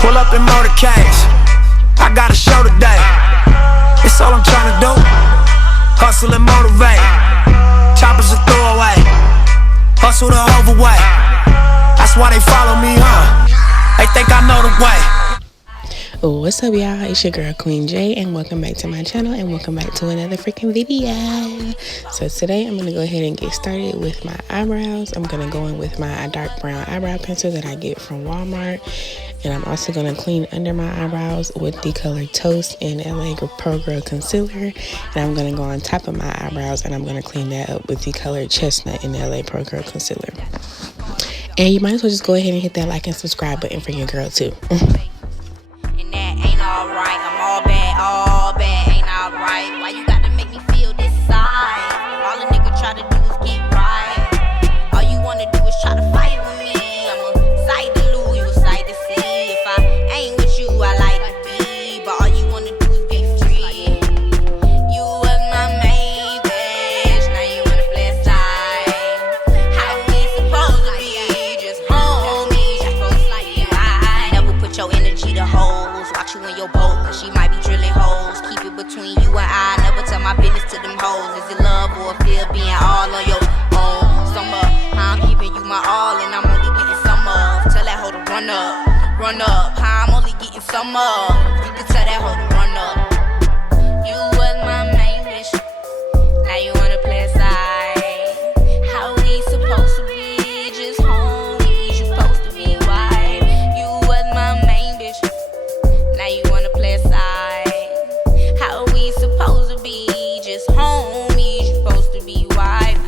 Pull up in motorcades, I got a show today. It's all I'm trying to do, hustle and motivate. Choppers a throwaway, hustle the overweight. That's why they follow me, huh? They think I know the way. What's up, y'all? It's your girl Queen J, and welcome back to my channel, and welcome back to another freaking video. So today I'm gonna go ahead and get started with my eyebrows. I'm gonna go in with my dark brown eyebrow pencil that I get from Walmart, and I'm also gonna clean under my eyebrows with the color Toast in LA Pro Girl Concealer, and I'm gonna go on top of my eyebrows and I'm gonna clean that up with the color Chestnut in LA Pro Girl Concealer. And you might as well just go ahead and hit that like and subscribe button for your girl too. Alright, I'm all bad, ain't alright. Why you gotta make me feel this side? All a nigga try to do is get right. All you wanna do is try to fight with me. I'm a sight to lose, you a sight to see. If I ain't with you, I like to be. But all you wanna do is be free. You was my main bitch, now you wanna play side. How we supposed to be? Just homies, you supposed to be right. Never put your energy to hold. Watch you in your boat, cause she might be drilling holes. Keep it between you and I, never tell my business to them hoes. Is it love or a feel being all on your own? Summer, I'm giving you my all and I'm only getting some of. Tell that hoe to run up, how I'm only getting some of. You can tell that hoe to run up. You was my main bitch, now you wanna play side. How we supposed to be? Just homies, you supposed to be wife. You was my main bitch, now you wanna play side. How we supposed to be? Just homies, you supposed to be wife.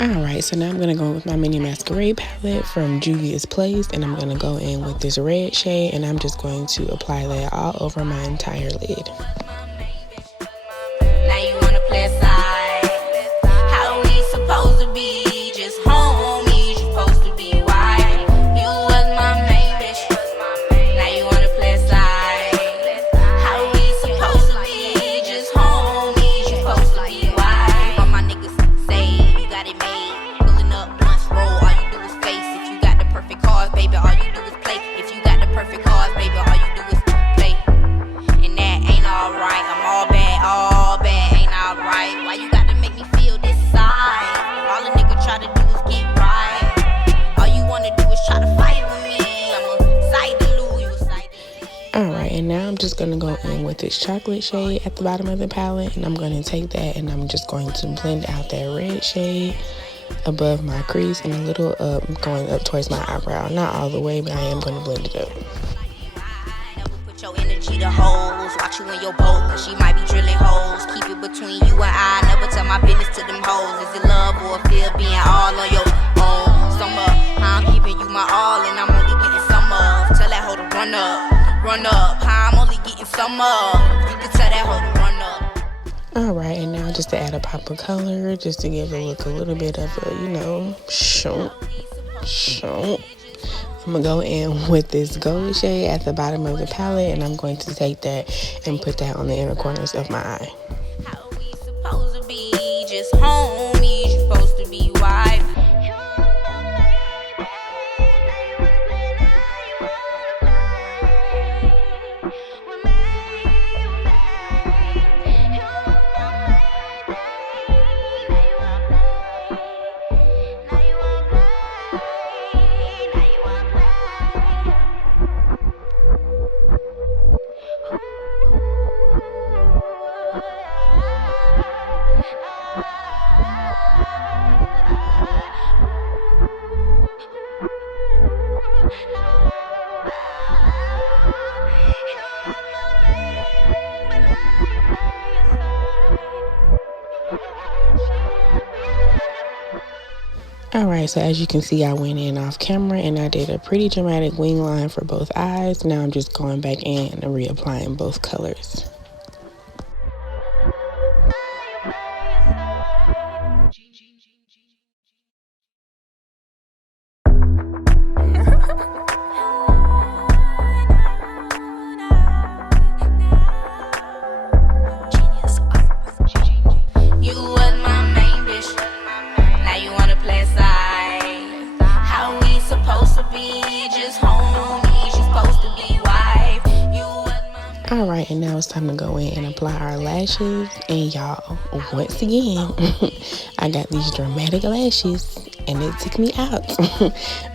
Alright, so now I'm going to go with my mini masquerade palette from Juvia's Place, and I'm going to go in with this red shade, and I'm just going to apply that all over my entire lid. Now you wanna play side. How we supposed to be? Just homies, you supposed to be wife. You was my main bitch, now you wanna play side. How we supposed to be? Just homies, you supposed to be wife. All my niggas say you got it made. Pulling up blunts, roll, all you do is face. If you got the perfect cars, baby, all you do is play. If you got the perfect cars, baby, all you do is play. And that ain't alright. I'm all bad, ain't alright. Why you gotta make me feel this side? All a nigga try to do is get right. All you wanna do is try to fight with me. I'm a sight to lose, you a sight to see. Alright, and now I'm just going to go in with this chocolate shade at the bottom of the palette, and I'm going to take that and I'm just going to blend out that red shade above my crease and a little up, going up towards my eyebrow. Not all the way, but I am going to blend it up. Put your energy to hoes. Watch you in your boat, cause she might be drilling holes. Keep it between you and I, never tell my business to them hoes. Is it love or a feel being all on your own? Summer, I'm giving you my all and I'm only getting some of. Tell that hoe to run up, how I'm only getting some of. You can tell that hoe to run up. Alright, and now just to add a pop of color, just to give it look a little bit of a, you know, show. I'm going to go in with this gold shade at the bottom of the palette, and I'm going to take that and put that on the inner corners of my eye. How we supposed to be? Just homies, you supposed to be wife. Alright, so as you can see, I went in off camera and I did a pretty dramatic wing line for both eyes. Now I'm just going back in and reapplying both colors. Alright, and now it's time to go in and apply our lashes. And y'all, once again, I got these dramatic lashes and it took me out.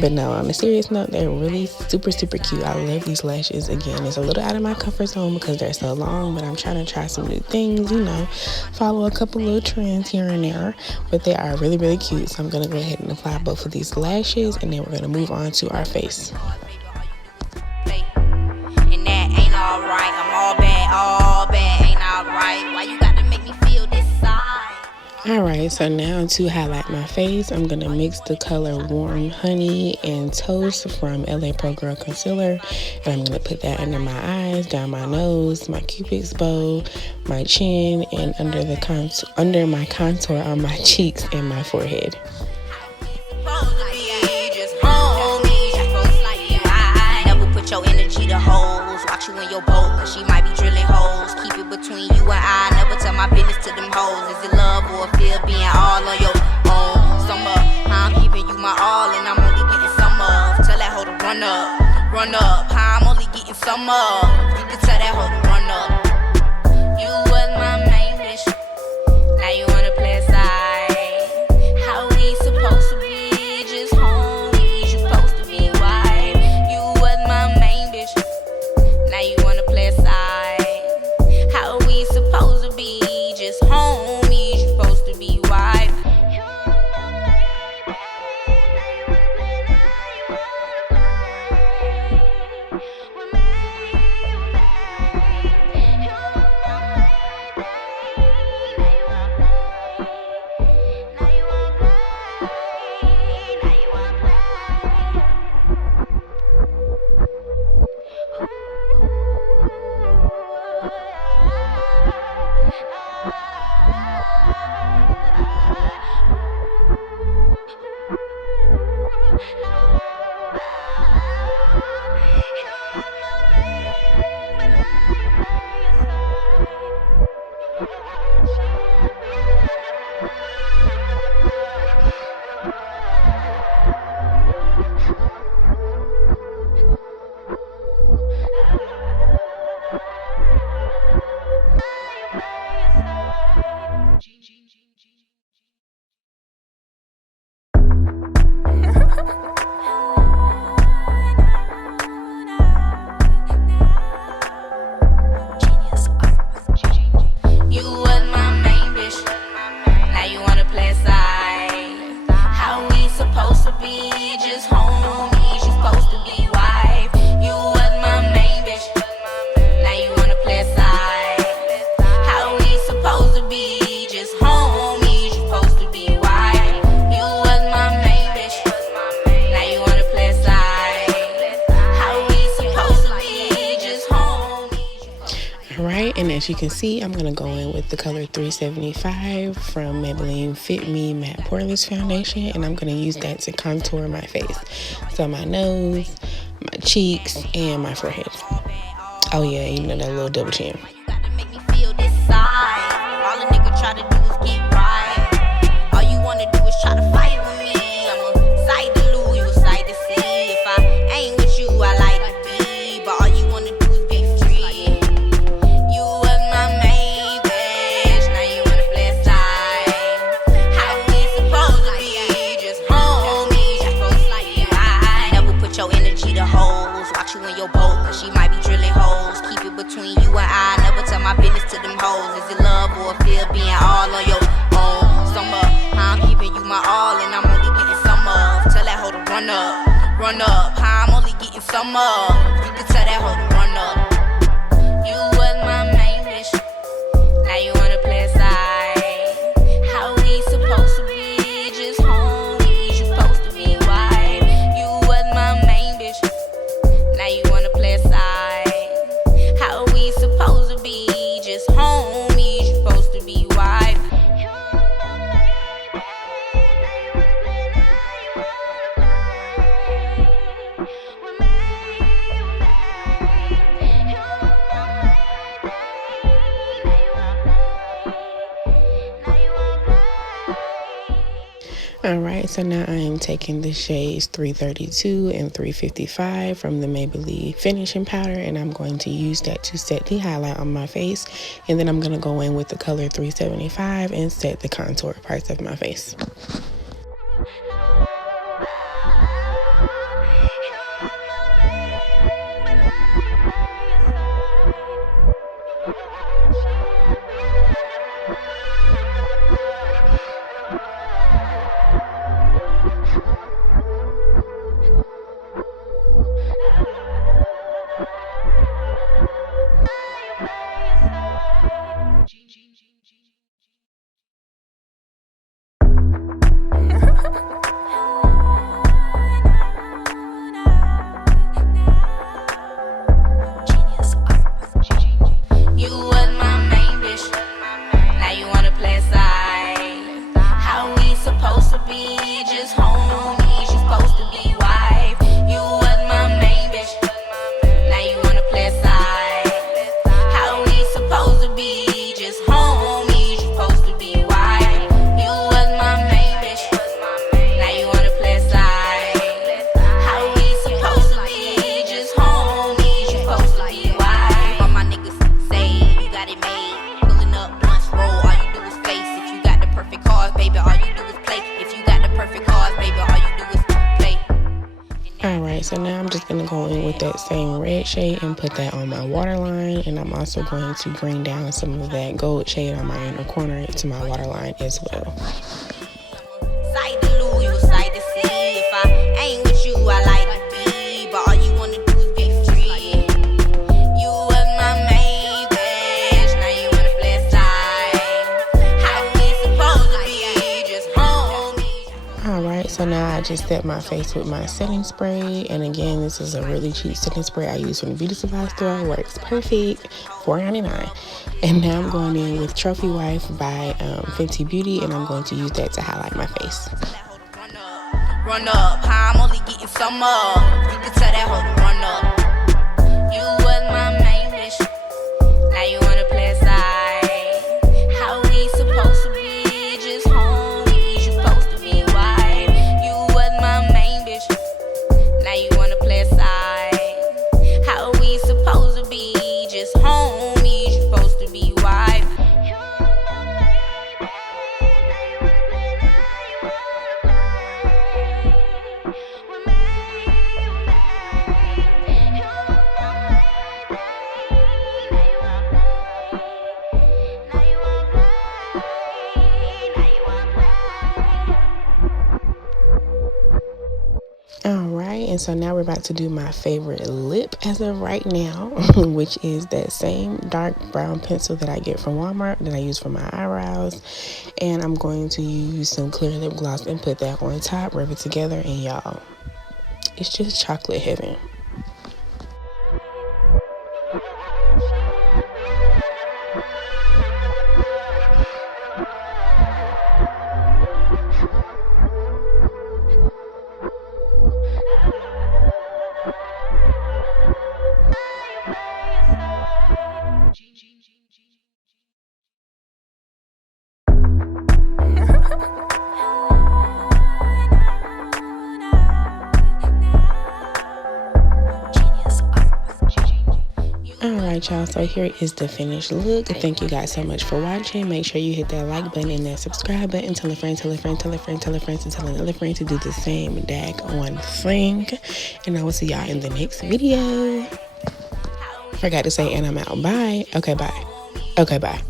But no, on a serious note, they're really super cute. I love these lashes. Again, it's a little out of my comfort zone because they're so long, but I'm trying to try some new things, you know, follow a couple little trends here and there. But they are really cute. So I'm going to go ahead and apply both of these lashes and then we're going to move on to our face. Alright, so now to highlight my face, I'm going to mix the color Warm Honey and Toast from LA Pro Girl Concealer. And I'm going to put that under my eyes, down my nose, my cupid's bow, my chin, and under my contour on my cheeks and my forehead. Your energy to hoes, watch you in your boat, cause she might be drilling holes. Keep it between you and I, never tell my business to them hoes. Is it love or a feel being all on your own? Summer, how I'm giving you my all and I'm only getting some of. Tell that hoe to run up, how I'm only getting some of. You can tell that hoe to run up. You was my main bitch, now you wanna play a side. How we supposed to be, just homies, you supposed to be wife. You was my main bitch, now you wanna play a side. How we supposed to be, just homies, you supposed to be wife. And as you can see, I'm going to go in with the color 375 from Maybelline Fit Me Matte Poreless Foundation. And I'm going to use that to contour my face. So my nose, my cheeks, and my forehead. Oh yeah, you know that little double chin. Run up, how I'm only getting some up. You can tell that hoe to run up. You was my main bitch, now you wanna play a side. How we supposed to be, just homies, you Alright, so now I am taking the shades 332 and 355 from the Maybelline finishing powder, and I'm going to use that to set the highlight on my face, and then I'm going to go in with the color 375 and set the contour parts of my face. Alright, so now I'm just going to go in with that same red shade and put that on my waterline, and I'm also going to bring down some of that gold shade on my inner corner to my waterline as well. So now I just set my face with my setting spray, and again, this is a really cheap setting spray I use from the beauty supply store. It works perfect, $4.99. And now I'm going in with Trophy Wife by Fenty Beauty, and I'm going to use that to highlight my face. Run up, how I'm only getting some up. You can tell that hoe to run up. You was my main bitch, now you wanna play side. How we supposed to be? Just homies, you supposed to be wife. You was my main bitch, now you wanna play side. How we supposed to be? Just homies, you supposed to be wife. Alright, and so now we're about to do my favorite lip as of right now, which is that same dark brown pencil that I get from Walmart that I use for my eyebrows. And I'm going to use some clear lip gloss and put that on top, rub it together, and y'all, it's just chocolate heaven. Alright y'all, so here is the finished look. Thank you guys so much for watching. Make sure you hit that like button and that subscribe button. Tell a friend, tell a friend, tell a friend, tell a friend, and tell another friend to do the same daggone thing. And I will see y'all in the next video. Forgot to say, and I'm out. Bye. Okay, bye. Okay, bye.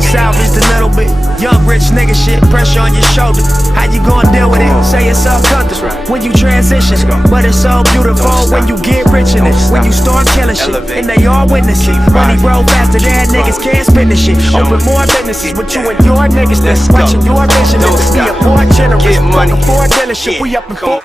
Salvage a little bit, young rich nigga shit, pressure on your shoulder. How you gonna deal with it? Say it's all comfortable when you transition, but it's so beautiful when you get rich in it. When you start killing shit, and they all witness it. Money roll faster than niggas can't spend the shit. Open more businesses with you and your niggas that's watching your vision. Be a more generous, fucking for a dealership. We up in 4.